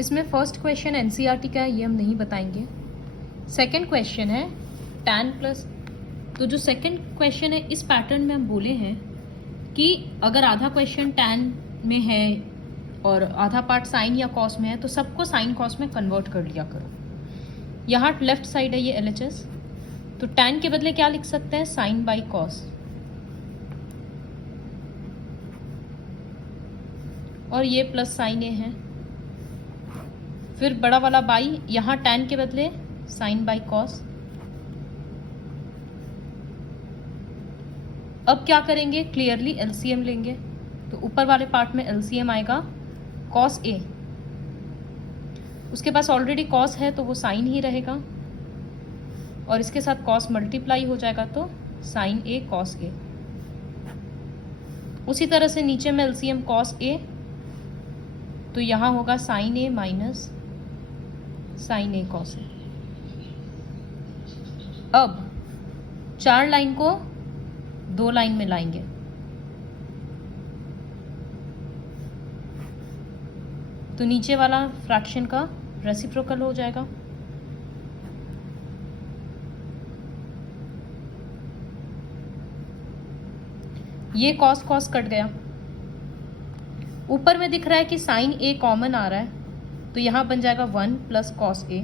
इसमें first question NCERT का है, ये हम नहीं बताएंगे। सेकंड क्वेश्चन है tan प्लस, तो जो सेकंड क्वेश्चन है इस पैटर्न में हम बोले हैं कि अगर आधा क्वेश्चन tan में है और आधा पार्ट साइन या कॉस में है तो सबको साइन कॉस में कन्वर्ट कर लिया करो। यहाँ लेफ्ट साइड है ये LHS, तो tan के बदले क्या लिख सकते हैं, साइन बाई कॉस, और ये प्लस साइन ए है। फिर बड़ा वाला बाई, यहाँ tan के बदले साइन बाई कॉस। अब क्या करेंगे, क्लियरली LCM लेंगे, तो ऊपर वाले पार्ट में LCM आएगा कॉस ए, उसके पास ऑलरेडी कॉस है तो वो साइन ही रहेगा, और इसके साथ कॉस मल्टीप्लाई हो जाएगा तो साइन ए कॉस ए। उसी तरह से नीचे में LCM कॉस ए, तो यहाँ होगा sign A minus sign A cos A. अब 4 लाइन को 2 लाइन में लाएंगे, तो नीचे वाला फ्रैक्शन का रेसिप्रोकल हो जाएगा। ये कॉस कॉस कट गया, ऊपर में दिख रहा है कि साइन ए कॉमन आ रहा है, तो यहां बन जाएगा 1 प्लस कॉस ए,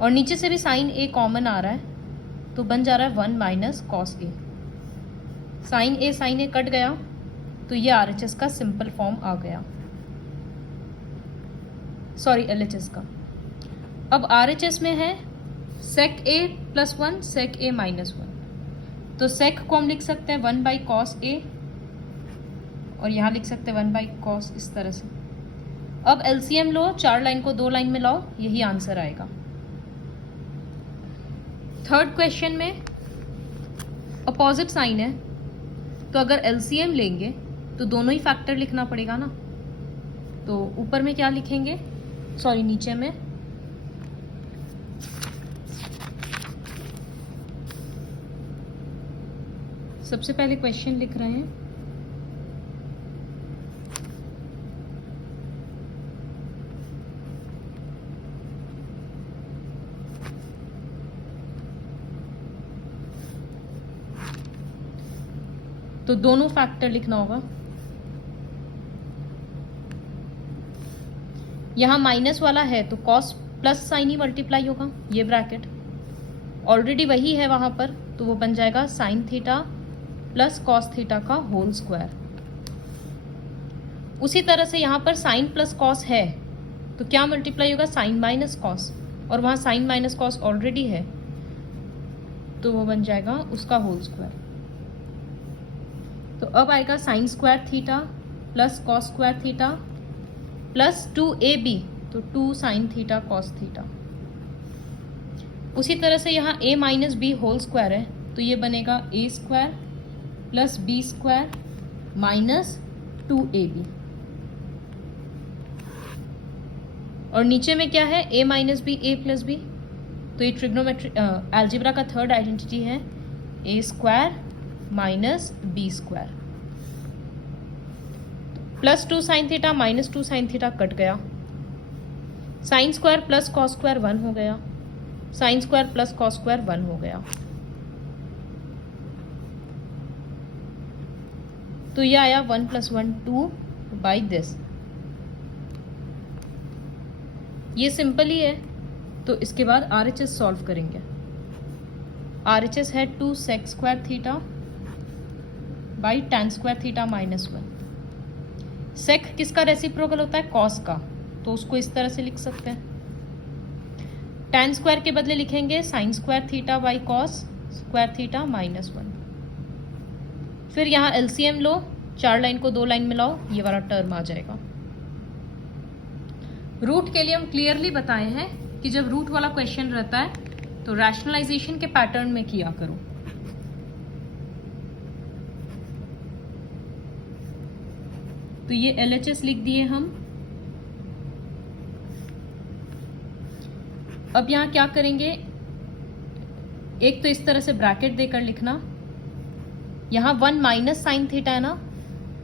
और नीचे से भी साइन ए कॉमन आ रहा है तो बन जा रहा है 1 minus cos A. Sign A cut गया, तो ये RHS का सिंपल फॉर्म आ गया, सॉरी LHS का। अब RHS में है sec a plus 1 sec a minus 1, तो sec को हम लिख सकते हैं 1 बाई कॉस ए, और यहाँ लिख सकते हैं 1 बाई कॉस, इस तरह से। अब LCM लो, 4 लाइन को 2 लाइन में लाओ, यही आंसर आएगा। थर्ड क्वेश्चन में अपोजिट साइन है, तो अगर LCM लेंगे तो दोनों ही फैक्टर लिखना पड़ेगा ना, तो ऊपर में क्या लिखेंगे, सॉरी नीचे में सबसे पहले क्वेश्चन लिख रहे हैं, तो दोनों फैक्टर लिखना होगा। यहां माइनस वाला है तो कॉस प्लस साइन ही मल्टीप्लाई होगा, ये ब्रैकेट ऑलरेडी वही है वहां पर, तो वो बन जाएगा sine theta plus cos theta का होल स्क्वायर। उसी तरह से यहां पर साइन प्लस कॉस है तो क्या मल्टीप्लाई होगा, साइन माइनस कॉस, और वहां साइन माइनस कॉस ऑलरेडी है तो वो बन जाएगा उसका होल स्क्वायर। तो अब आएगा sign square theta plus cos square theta plus 2AB, तो 2 साइन थीटा कॉस थीटा। उसी तरह से यहाँ a minus B whole square है, तो ये बनेगा a square plus b square minus 2AB, और नीचे में क्या है, a minus B a plus B, तो ये ट्रिग्नोमेट्री अलजेब्रा का थर्ड आइडेंटिटी है, a square minus B square. Plus 2 sine theta minus 2 sine theta cut गया, sine square plus cos square 1 हो गया, sine square plus cos square 1 हो गया, तो ये आया 1 प्लस 1 2 बाई दिस। ये सिंपल ही है, तो इसके बाद RHS सॉल्व करेंगे। RHS है 2 sec square theta by tan square theta minus 1। Sec किसका रेसिप्रोकल होता है, कॉस का, तो उसको इस तरह से लिख सकते हैं। tan स्क्वायर के बदले लिखेंगे sign square theta by cos square theta minus 1। फिर यहाँ LCM लो, 4 लाइन को 2 लाइन में लाओ, ये वाला टर्म आ जाएगा। रूट के लिए हम क्लियरली बताए हैं कि जब रूट वाला क्वेश्चन रहता है तो रैशनलाइजेशन के पैटर्न में किया करो। तो ये LHS लिख दिए हम। अब यहां क्या करेंगे, एक तो इस तरह से ब्रैकेट देकर लिखना, यहां 1 माइनस साइन थीटा है ना,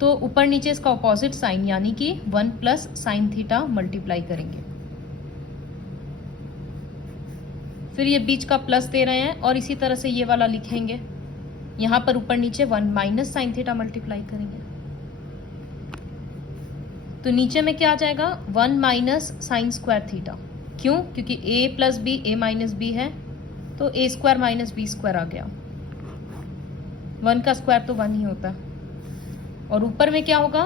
तो ऊपर नीचे इसका ऑपोजिट साइन यानी कि 1 प्लस साइन थीटा मल्टीप्लाई करेंगे। फिर ये बीच का प्लस दे रहे हैं और इसी तरह से ये वाला लिखेंगे। यहाँ पर ऊपर नीचे 1 माइनस साइन थीटा मल्टीप्लाई करेंगे। तो नीचे में क्या आ जाएगा 1 माइनस साइन स्क्वायर थीटा। क्यों? क्योंकि a plus B A minus B है, तो a square minus B square आ गया। 1 का स्क्वायर तो 1 ही होता है। और ऊपर में क्या होगा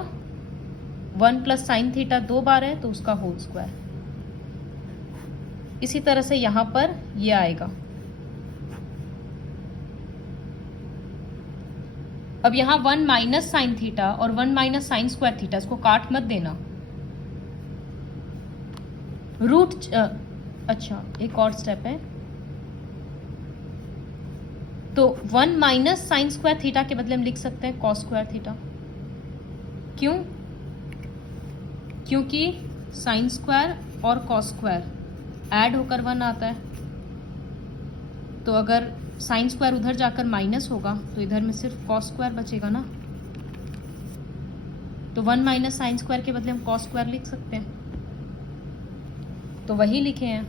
1 प्लस साइन थीटा 2 बार है तो उसका होल स्क्वायर। इसी तरह से यहां पर ये आएगा। अब यहां 1 माइनस साइन थीटा और 1 माइनस साइन स्क्वायर थीटा, इसको काट मत देना। रूट अच्छा एक और स्टेप है, तो 1 माइनस साइन स्क्वायर थीटा के बदले हम लिख सकते हैं कॉस स्क्वायर थीटा। क्यों? क्योंकि साइन स्क्वायर और कॉस स्क्वायर ऐड होकर 1 आता है। तो अगर साइन स्क्वायर उधर जाकर माइनस होगा तो इधर में सिर्फ कॉस स्क्वायर बचेगा ना। तो 1 माइनस साइन स्क्वायर के बदले हम कॉस स्क्वायर लिख सकते हैं, तो वही लिखे हैं।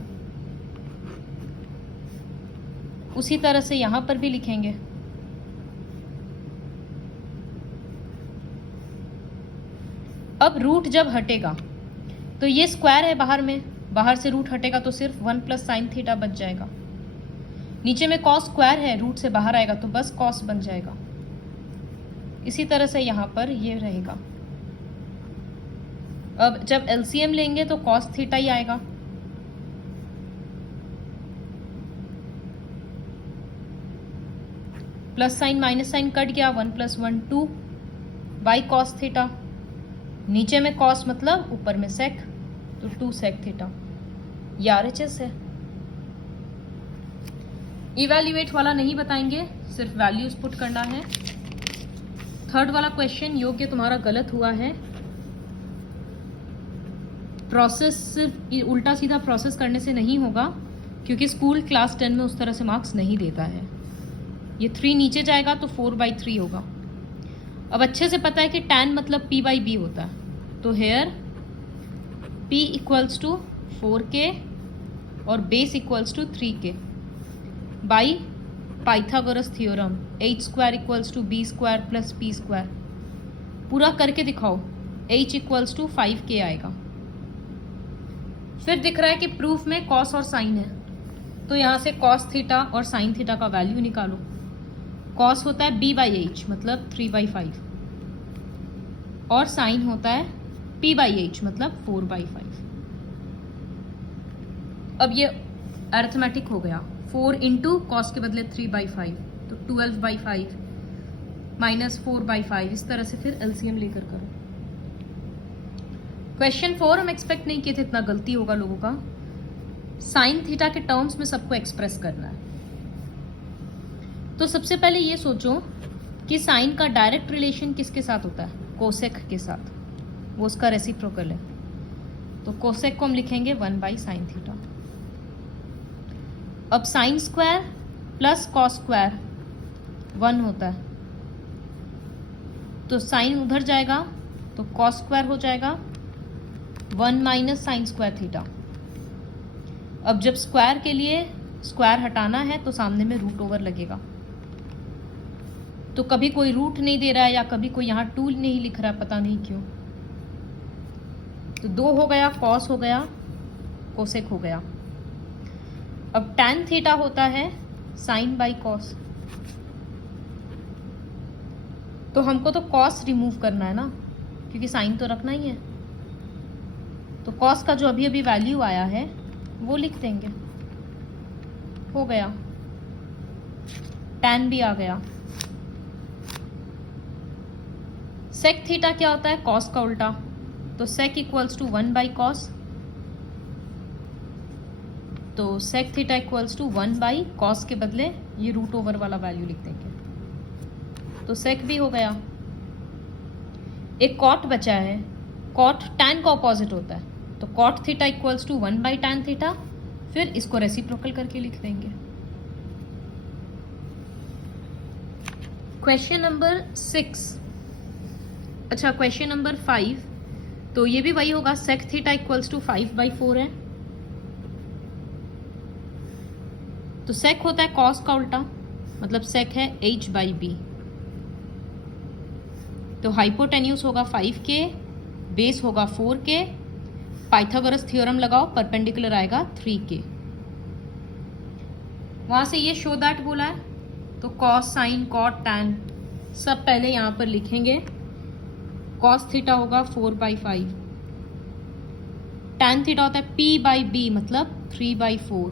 उसी तरह से यहां पर भी लिखेंगे। अब रूट जब हटेगा तो ये स्क्वायर है बाहर में, बाहर से रूट हटेगा तो सिर्फ 1 प्लस साइन थीटा बच जाएगा। नीचे में कॉस स्क्वायर है, रूट से बाहर आएगा तो बस कॉस बन जाएगा। इसी तरह से यहां पर ये रहेगा। अब जब एलसीएम लेंगे तो कॉस थीटा ही आएगा। Plus sine minus sine cut गया, 1 प्लस 1 2 बाई कॉस थीटा। नीचे में कॉस मतलब ऊपर में सेक, तो 2 सेक थीटा। ये आरएचएस है। इवैल्यूएट वाला नहीं बताएंगे, सिर्फ वैल्यूज पुट करना है। थर्ड वाला क्वेश्चन योग्य तुम्हारा गलत हुआ है। प्रोसेस सिर्फ उल्टा सीधा प्रोसेस करने से नहीं होगा, क्योंकि स्कूल क्लास 10 में उस तरह से मार्क्स नहीं देता है। ये 3 नीचे जाएगा तो 4/3 होगा। अब अच्छे से पता है कि tan मतलब p/b होता है, तो hair p equals to 4k और base equals to 3k by Pythagoras theorem h square equals to b square plus p square. पूरा करके दिखाओ, h इक्वल्स टू 5k आएगा। फिर दिख रहा है कि प्रूफ में कॉस और साइन है, तो यहां से कॉस थीटा और साइन थीटा का वैल्यू निकालो। कॉस होता है b/h मतलब 3/5 और साइन होता है p/h मतलब 4/5। अब ये अरिथमेटिक हो गया। 4 इंटू कॉस के बदले 3/5 तो 12/5 माइनस 4/5। इस तरह से फिर एलसीएम लेकर करो। क्वेश्चन 4 हम एक्सपेक्ट नहीं किए थे इतना गलती होगा लोगों का। साइन थीटा के टर्म्स में सबको एक्सप्रेस करना है। तो सबसे पहले ये सोचो कि साइन का डायरेक्ट रिलेशन किसके साथ होता है? कोसेक के साथ, वो उसका रेसिप्रोकल है। तो कोसेक को हम लिखेंगे 1/sin थीटा। अब sine square plus cos square 1 होता है, तो साइन उधर जाएगा तो कॉस स्क्वायर हो जाएगा 1 माइनस साइन स्क्वायर थीटा। अब जब स्क्वायर के लिए स्क्वायर हटाना है तो सामने में रूट ओवर लगेगा। तो कभी कोई रूट नहीं दे रहा है या कभी कोई यहाँ 2 नहीं लिख रहा है, पता नहीं क्यों। तो 2 हो गया, कॉस हो गया, कोसेक हो गया। अब tan थीटा होता है साइन बाई कॉस, तो हमको तो कॉस रिमूव करना है ना, क्योंकि साइन तो रखना ही है। तो कॉस का जो अभी अभी वैल्यू आया है वो लिख देंगे, हो गया। tan भी आ गया। सेक थीटा क्या होता है? कॉस का उल्टा, तो सेक इक्वल्स टू 1/cos, तो sec theta equals to 1/cos के बदले ये रूट ओवर वाला वैल्यू लिख देंगे, तो सेक भी हो गया। एक कॉट बचा है, कॉट tan का ऑपोजिट होता है, तो cot theta equals to 1/tan theta, फिर इसको रेसिप्रोकल करके लिख देंगे। क्वेश्चन नंबर 6, अच्छा, क्वेश्चन नंबर 5, तो ये भी वही होगा, सेक थीटा इक्वल्स टू 5/4 है। तो सेक होता है कॉस का उल्टा, मतलब सेक है h/b। तो हाइपोटेन्यूज होगा 5k, बेस होगा 4k, पाइथागोरस थ्योरम लगाओ, परपेंडिकुलर आएगा 3k। वहां से ये शो दैट बोला है, तो कॉस, साइन, कॉट, टैन सब पहले यहां पर लिखेंगे। कॉस थीटा होगा 4/5, टैन थीटा होता है p/b मतलब 3/4,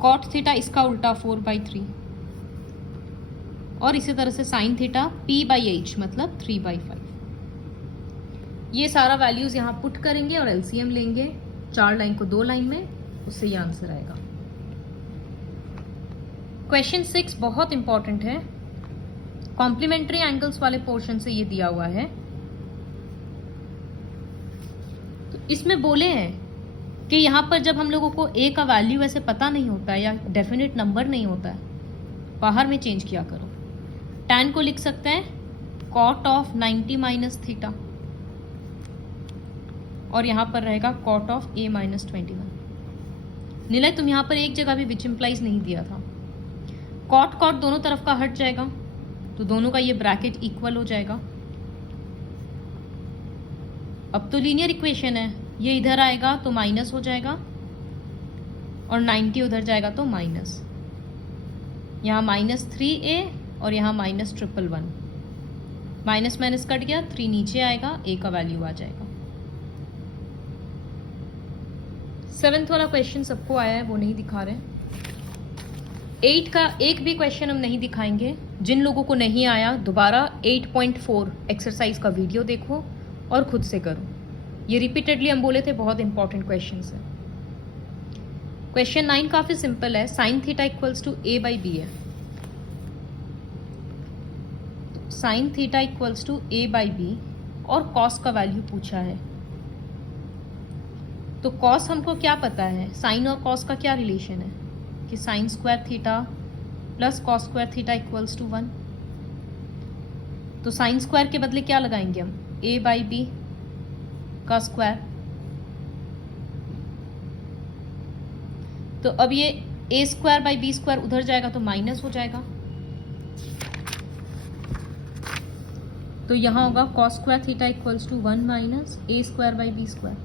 कॉट थीटा इसका उल्टा 4/3, और इसी तरह से साइन थीटा p/h मतलब 3/5। ये सारा वैल्यूज यहाँ पुट करेंगे और एलसीएम लेंगे 4 लाइन को 2 लाइन में, उससे ये आंसर आएगा। क्वेश्चन 6 बहुत इंपॉर्टेंट है, कॉम्प्लीमेंट्री एंगल्स वाले पोर्शन से ये दिया हुआ है। तो इसमें बोले हैं कि यहाँ पर जब हम लोगों को ए का वैल्यू ऐसे पता नहीं होता है या डेफिनेट नंबर नहीं होता है, बाहर में चेंज किया करो। टैन को लिख सकते हैं कॉट ऑफ 90 माइनस थीटा, और यहां पर रहेगा कॉट ऑफ a माइनस 21। निलय, तुम यहां पर एक जगह भी विच इम्प्लाइज नहीं दिया था। कॉट कॉट दोनों तरफ का हट जाएगा, तो दोनों का ये ब्रैकेट इक्वल हो जाएगा। अब तो लीनियर इक्वेशन है, ये इधर आएगा तो माइनस हो जाएगा, और 90 उधर जाएगा तो माइनस। यहाँ -3a और यहाँ -111, माइनस माइनस कट गया, 3 नीचे आएगा, a का वैल्यू आ जाएगा। 7th वाला क्वेश्चन सबको आया है, वो नहीं दिखा रहे। 8 का एक भी क्वेश्चन हम नहीं दिखाएंगे। जिन लोगों को नहीं आया, दोबारा 8.4 एक्सरसाइज का वीडियो देखो और खुद से करो। ये रिपीटेडली हम बोले थे, बहुत इंपॉर्टेंट क्वेश्चन है। क्वेश्चन 9 काफी सिंपल है, sine theta equals to a/b है। Sine theta equals to a/b और कॉस का वैल्यू पूछा है। तो कॉस हमको क्या पता है, साइन और कॉस का क्या रिलेशन है कि sine square theta plus cos square theta equals to 1। तो साइन स्क्वायर के बदले क्या लगाएंगे हम, a/b का स्क्वायर। तो अब ये a²/b² उधर जाएगा तो माइनस हो जाएगा, तो यहां होगा cos square theta equals to 1 minus a²/b²।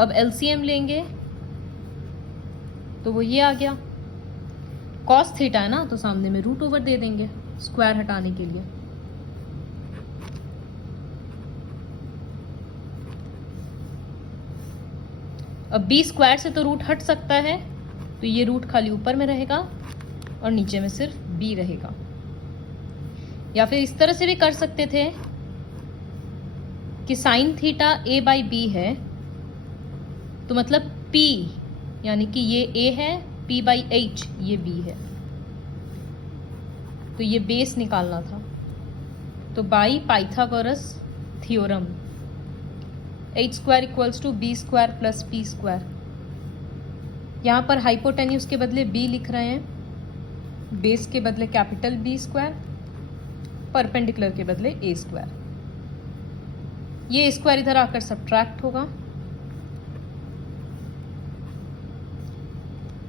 अब एलसीएम लेंगे तो वो ये आ गया, कॉस थीटा है ना तो सामने में √ओवर दे देंगे स्क्वायर हटाने के लिए। अब b² से तो रूट हट सकता है, तो ये रूट खाली ऊपर में रहेगा और नीचे में सिर्फ b रहेगा। या फिर इस तरह से भी कर सकते थे कि साइन थीटा a/b है, तो मतलब p यानी कि ये a है, p/h ये b है, तो ये बेस निकालना था। तो by Pythagoras theorem h² equals to b² plus p²। यहाँ पर हाइपोटेन्यूज के बदले b लिख रहे हैं, बेस के बदले कैपिटल B², परपेंडिकुलर के बदले a²। ये स्क्वायर इधर आकर सब्ट्रैक्ट होगा।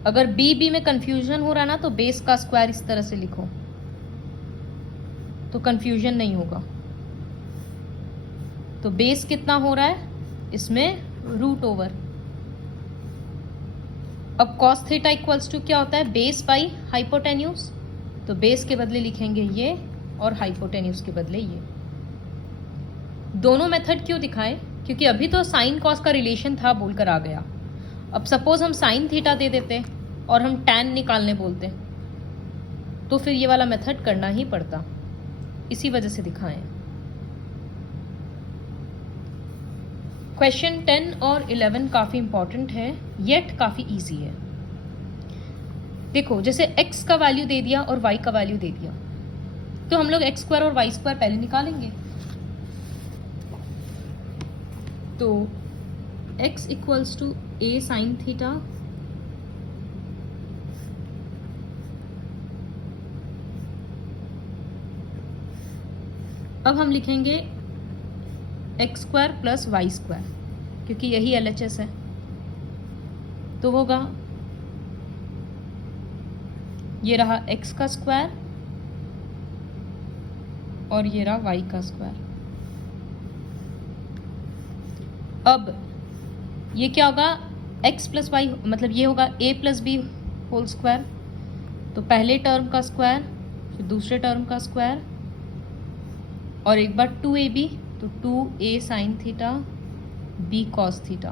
अगर b में कंफ्यूजन हो रहा है ना, तो बेस का स्क्वायर इस तरह से लिखो तो कंफ्यूजन नहीं होगा। तो बेस कितना हो रहा है इसमें, √ओवर। अब कॉस थीटा इक्वल्स टू क्या होता है, बेस बाई हाइपोटेन्यूज। तो बेस के बदले लिखेंगे ये और हाइपोटेन्यूज के बदले ये। दोनों मेथड क्यों दिखाएं, क्योंकि अभी तो साइन कॉस का रिलेशन था बोलकर आ गया। अब सपोज हम साइन थीटा दे देते और हम टैन निकालने बोलते, तो फिर ये वाला मेथड करना ही पड़ता, इसी वजह से दिखाएं। क्वेश्चन 10 और 11 काफ़ी इंपॉर्टेंट है, येट काफ़ी इजी है। देखो, जैसे x का वैल्यू दे दिया और y का वैल्यू दे दिया, तो हम लोग x² और y² पहले निकालेंगे। तो x equals to a sine theta अब हम लिखेंगे X square plus Y square, क्योंकि यही LHS है। तो होगा ये रहा x का स्क्वायर और ये रहा y का स्क्वायर। अब ये क्या होगा, x प्लस वाई, मतलब ये होगा a plus B whole square. तो पहले टर्म का स्क्वायर, फिर दूसरे टर्म का स्क्वायर, और एक बार 2ab, तो 2a sine theta b cos theta.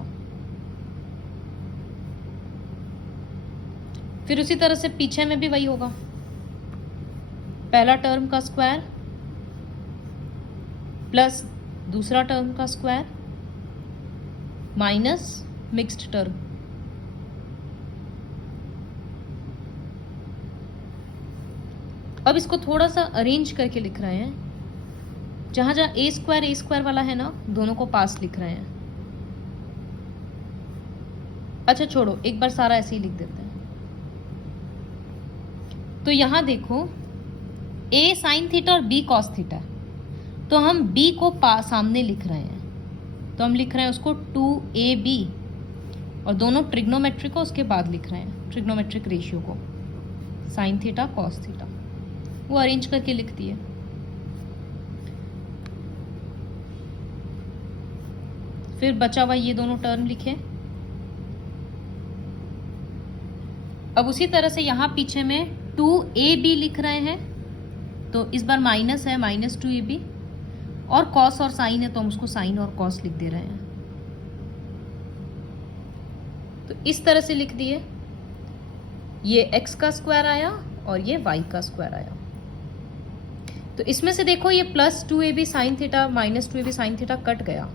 फिर उसी तरह से पीछे में भी वही होगा, पहला टर्म का स्क्वायर प्लस दूसरा टर्म का स्क्वायर माइनस मिक्स्ड टर्म। अब इसको थोड़ा सा अरेंज करके लिख रहे हैं, जहां जहां ए स्क्वायर वाला है ना, दोनों को पास लिख रहे हैं। अच्छा छोड़ो, एक बार सारा ऐसे ही लिख देते हैं। तो यहां देखो a साइन थीटा और b कॉस थीटा, तो हम b को सामने लिख रहे हैं, तो हम लिख रहे हैं उसको 2ab, और दोनों ट्रिग्नोमेट्रिक को उसके बाद लिख रहे हैं, ट्रिग्नोमेट्रिक रेशियो को, साइन थीटा कॉस थीटा, वो अरेंज करके लिख दिए। फिर बचा हुआ ये दोनों टर्म लिखे। अब उसी तरह से यहां पीछे में 2ab लिख रहे हैं, तो इस बार माइनस है, माइनस 2ab, और कॉस और साइन है तो हम उसको साइन और कॉस लिख दे रहे हैं। तो इस तरह से लिख दिए, ये x का स्क्वायर आया और ये y का स्क्वायर आया। तो इसमें से देखो ये plus 2ab sign theta minus 2ab sign theta cut गया,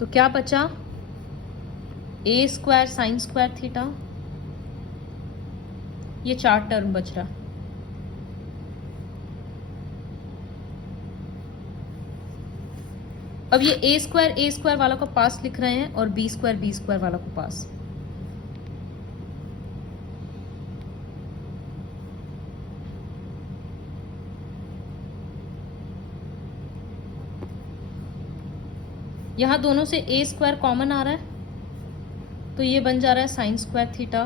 तो क्या बचा, a square sine square theta, ये 4 टर्म बच रहा। अब ये a स्क्वायर वाला को पास लिख रहे हैं और b स्क्वायर वाला को पास। यहां दोनों से a स्क्वायर कॉमन आ रहा है, तो ये बन जा रहा है sign square theta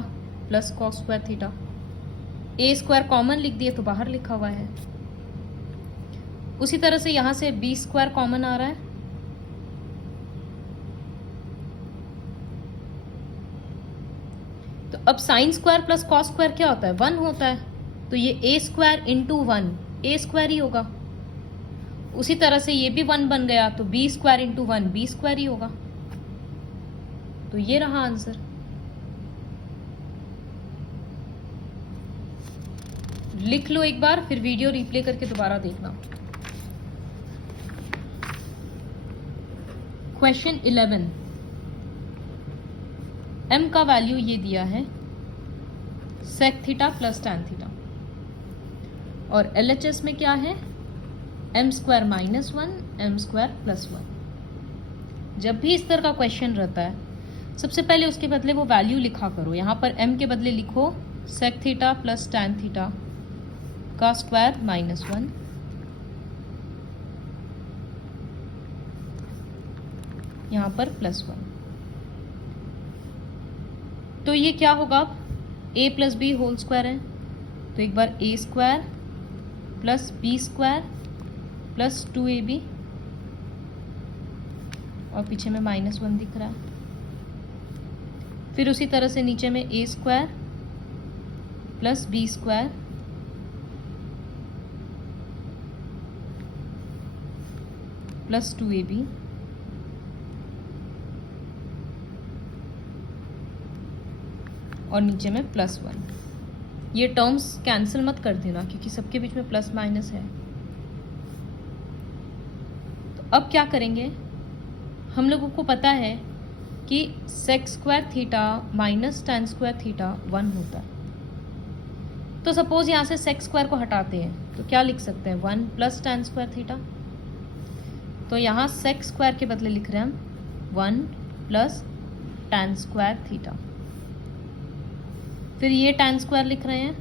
plus cos square theta. a square common लिख दिए तो बाहर लिखा हुआ है। उसी तरह से यहां से b स्क्वायर कॉमन आ रहा है, तो अब sine square plus cos square क्या होता है, 1 होता है, तो ये a square into 1 a square ही होगा। उसी तरह से ये भी 1 बन गया, तो b square into 1 b square ही होगा। तो ये रहा आंसर। लिख लो एक बार, फिर वीडियो रिप्ले करके दोबारा देखना। क्वेश्चन 11, m का वैल्यू ये दिया है sec theta plus tan theta, और LHS में क्या है, m square minus 1 m square plus 1। जब भी इस तरह का क्वेश्चन रहता है, सबसे पहले उसके बदले वो वैल्यू लिखा करो। यहाँ पर m के बदले लिखो sec theta plus tan theta का स्क्वायर माइनस 1, यहाँ पर प्लस 1। तो ये क्या होगा, a plus B whole square है, तो एक बार a square plus B square plus 2ab, और पीछे में माइनस 1 दिख रहा है। फिर उसी तरह से नीचे में a square plus B square plus 2ab, और नीचे में प्लस 1। ये टर्म्स कैंसिल मत कर देना, क्योंकि सबके बीच में प्लस माइनस है। तो अब क्या करेंगे, हम लोगों को पता है कि sec square theta minus tan square theta 1 होता है। तो सपोज यहाँ से सेक स्क्वायर को हटाते हैं, तो क्या लिख सकते हैं, 1 प्लस टैन स्क्वायर थीटा। तो यहाँ सेक स्क्वायर के बदले लिख रहे हैं हम 1 प्लस टैन स्क्वायर थीटा। फिर ये टैन स्क्वायर लिख रहे हैं,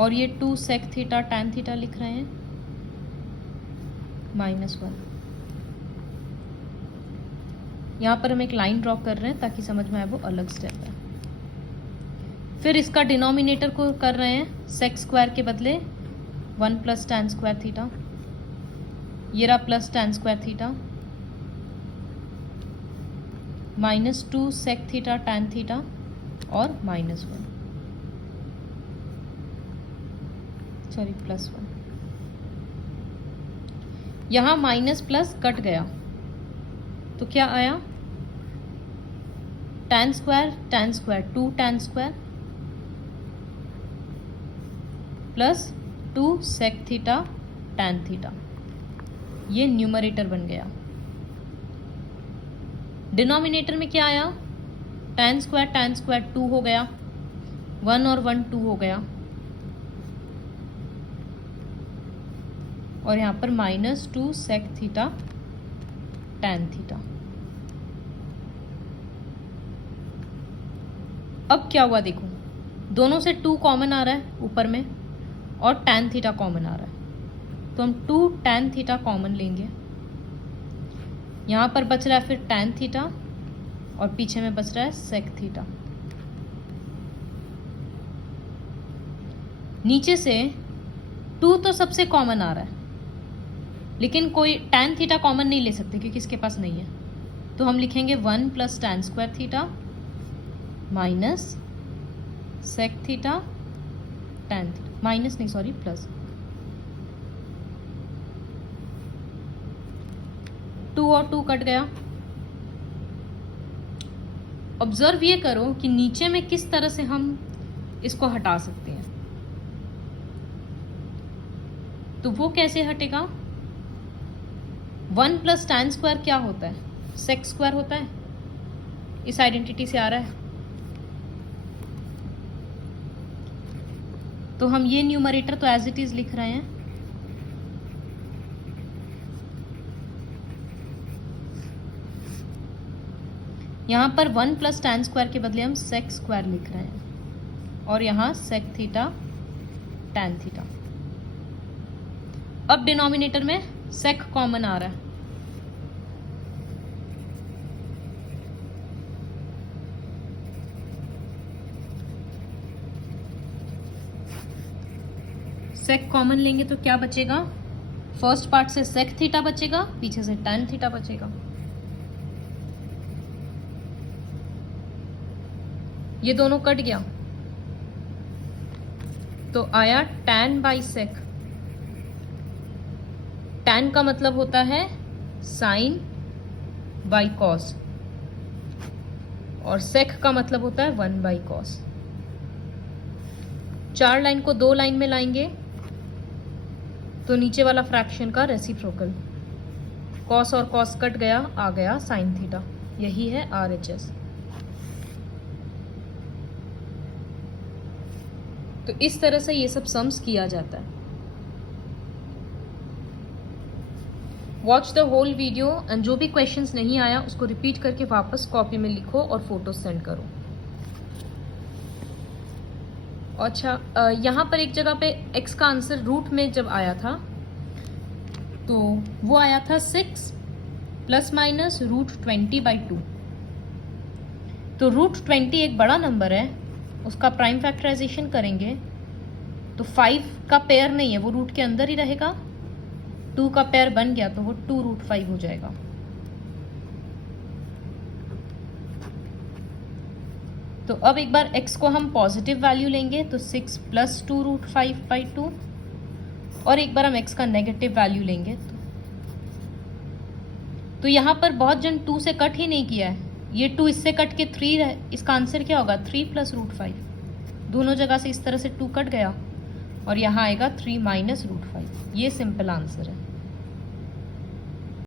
और ये 2 सेक थीटा टैन थीटा लिख रहे हैं -1। यहाँ पर हम एक लाइन ड्रॉ कर रहे हैं ताकि समझ में आए, वो अलग स्टेप है। फिर इसका डिनोमिनेटर को कर रहे हैं सेक स्क्वायर के बदले 1 प्लस टैन स्क्वायर थीटा, ये रहा plus tan square theta -2 sec theta tan theta और -1, सॉरी +1। यहाँ माइनस प्लस कट गया तो क्या आया, tan square 2 tan square plus 2 sec theta tan theta, ये न्यूमरेटर बन गया। डिनोमिनेटर में क्या आया, टैन स्क्वायर 2 हो गया, 1 और 1 2 हो गया, और यहाँ पर -2 सेक थीटा टैन थीटा। अब क्या हुआ देखो, दोनों से 2 कॉमन आ रहा है ऊपर में और टैन थीटा कॉमन आ रहा है, तो हम 2 टैन थीटा कॉमन लेंगे। यहाँ पर बच रहा है फिर टैन थीटा और पीछे में बच रहा है सेक थीटा। नीचे से 2 तो सबसे कॉमन आ रहा है, लेकिन कोई टैन थीटा कॉमन नहीं ले सकते क्योंकि इसके पास नहीं है, तो हम लिखेंगे 1 plus tan square theta minus sec theta tan theta, minus नहीं सॉरी प्लस 2 और 2 कट गया। ऑब्जर्व ये करो कि नीचे में किस तरह से हम इसको हटा सकते हैं, तो वो कैसे हटेगा। 1 प्लस टैन स्क्वायर क्या होता है, सेक स्क्वायर होता है, इस आइडेंटिटी से आ रहा है। तो हम ये न्यूमरेटर तो एज इट इज लिख रहे हैं, यहां पर 1 प्लस टैन स्क्वायर के बदले हम सेक स्क्वायर लिख रहे हैं, और यहां सेक थीटा टैन थीटा। अब डिनोमिनेटर में सेक कॉमन आ रहा है, सेक कॉमन लेंगे तो क्या बचेगा, फर्स्ट पार्ट से सेक थीटा बचेगा, पीछे से टैन थीटा बचेगा। ये दोनों कट गया तो आया टैन बाई सेक। टैन का मतलब होता है साइन बाई कॉस, और सेक का मतलब होता है 1 बाई कॉस। 4 लाइन को 2 लाइन में लाएंगे तो नीचे वाला फ्रैक्शन का रेसिप्रोकल, कॉस और कॉस कट गया, आ गया साइन थीटा। यही है RHS। तो इस तरह से ये सब सम्स किया जाता है। Watch the whole video and जो भी क्वेश्चंस नहीं आया उसको रिपीट करके वापस कॉपी में लिखो और फोटो सेंड करो। अच्छा, यहाँ पर एक जगह पे x का आंसर रूट में जब आया था तो वो आया था 6 प्लस माइनस √20/2। तो √20 एक बड़ा नंबर है, उसका प्राइम फैक्टराइजेशन करेंगे तो 5 का पेयर नहीं है, वो रूट के अंदर ही रहेगा। 2 का पेयर बन गया तो वो 2√5 हो जाएगा। तो अब एक बार x को हम पॉजिटिव वैल्यू लेंगे तो 6 प्लस 2√5/2, और एक बार हम x का नेगेटिव वैल्यू लेंगे तो यहाँ पर बहुत जन 2 से कट ही नहीं किया है, ये 2 इससे कट के 3 है, इसका आंसर क्या होगा 3 प्लस √5। दोनों जगह से इस तरह से 2 कट गया और यहाँ आएगा 3 माइनस √5। ये सिंपल आंसर है।